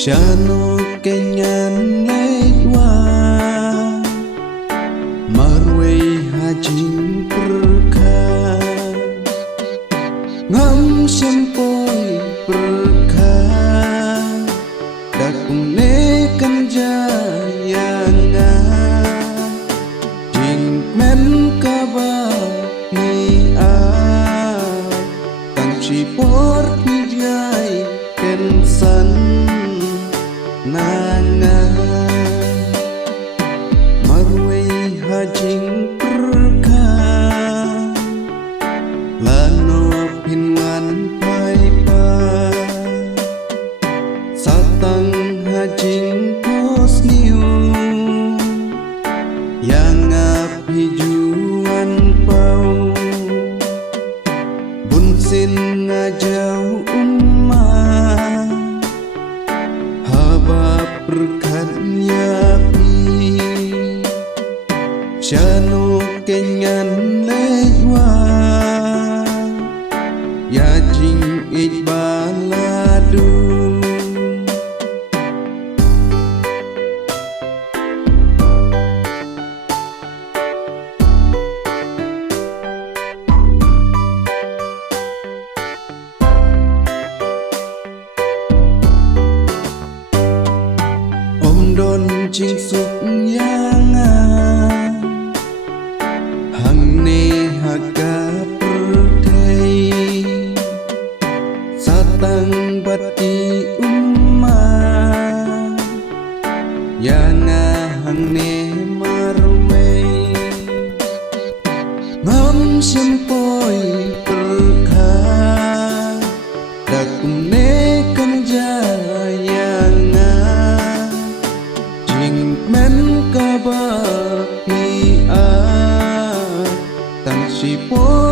Shano kenyan lewa marway hajing perkah ngam sempoy perkah dakum nekan jayanga jing men kaba ni a tan chipor ni jay kensan nanga marway hajing perkah lano pinwan pai pa satang hajing pos niu yang hijuan pau bunsin ngajau berkatnya pi Shano kenyan lewa ya jing ik baladu don ching suk yanga hang ne haga perdei satang bati yanga hang ne marway ngam sempoi perkah dakum ne kan jayanga men kaba ni a tan si po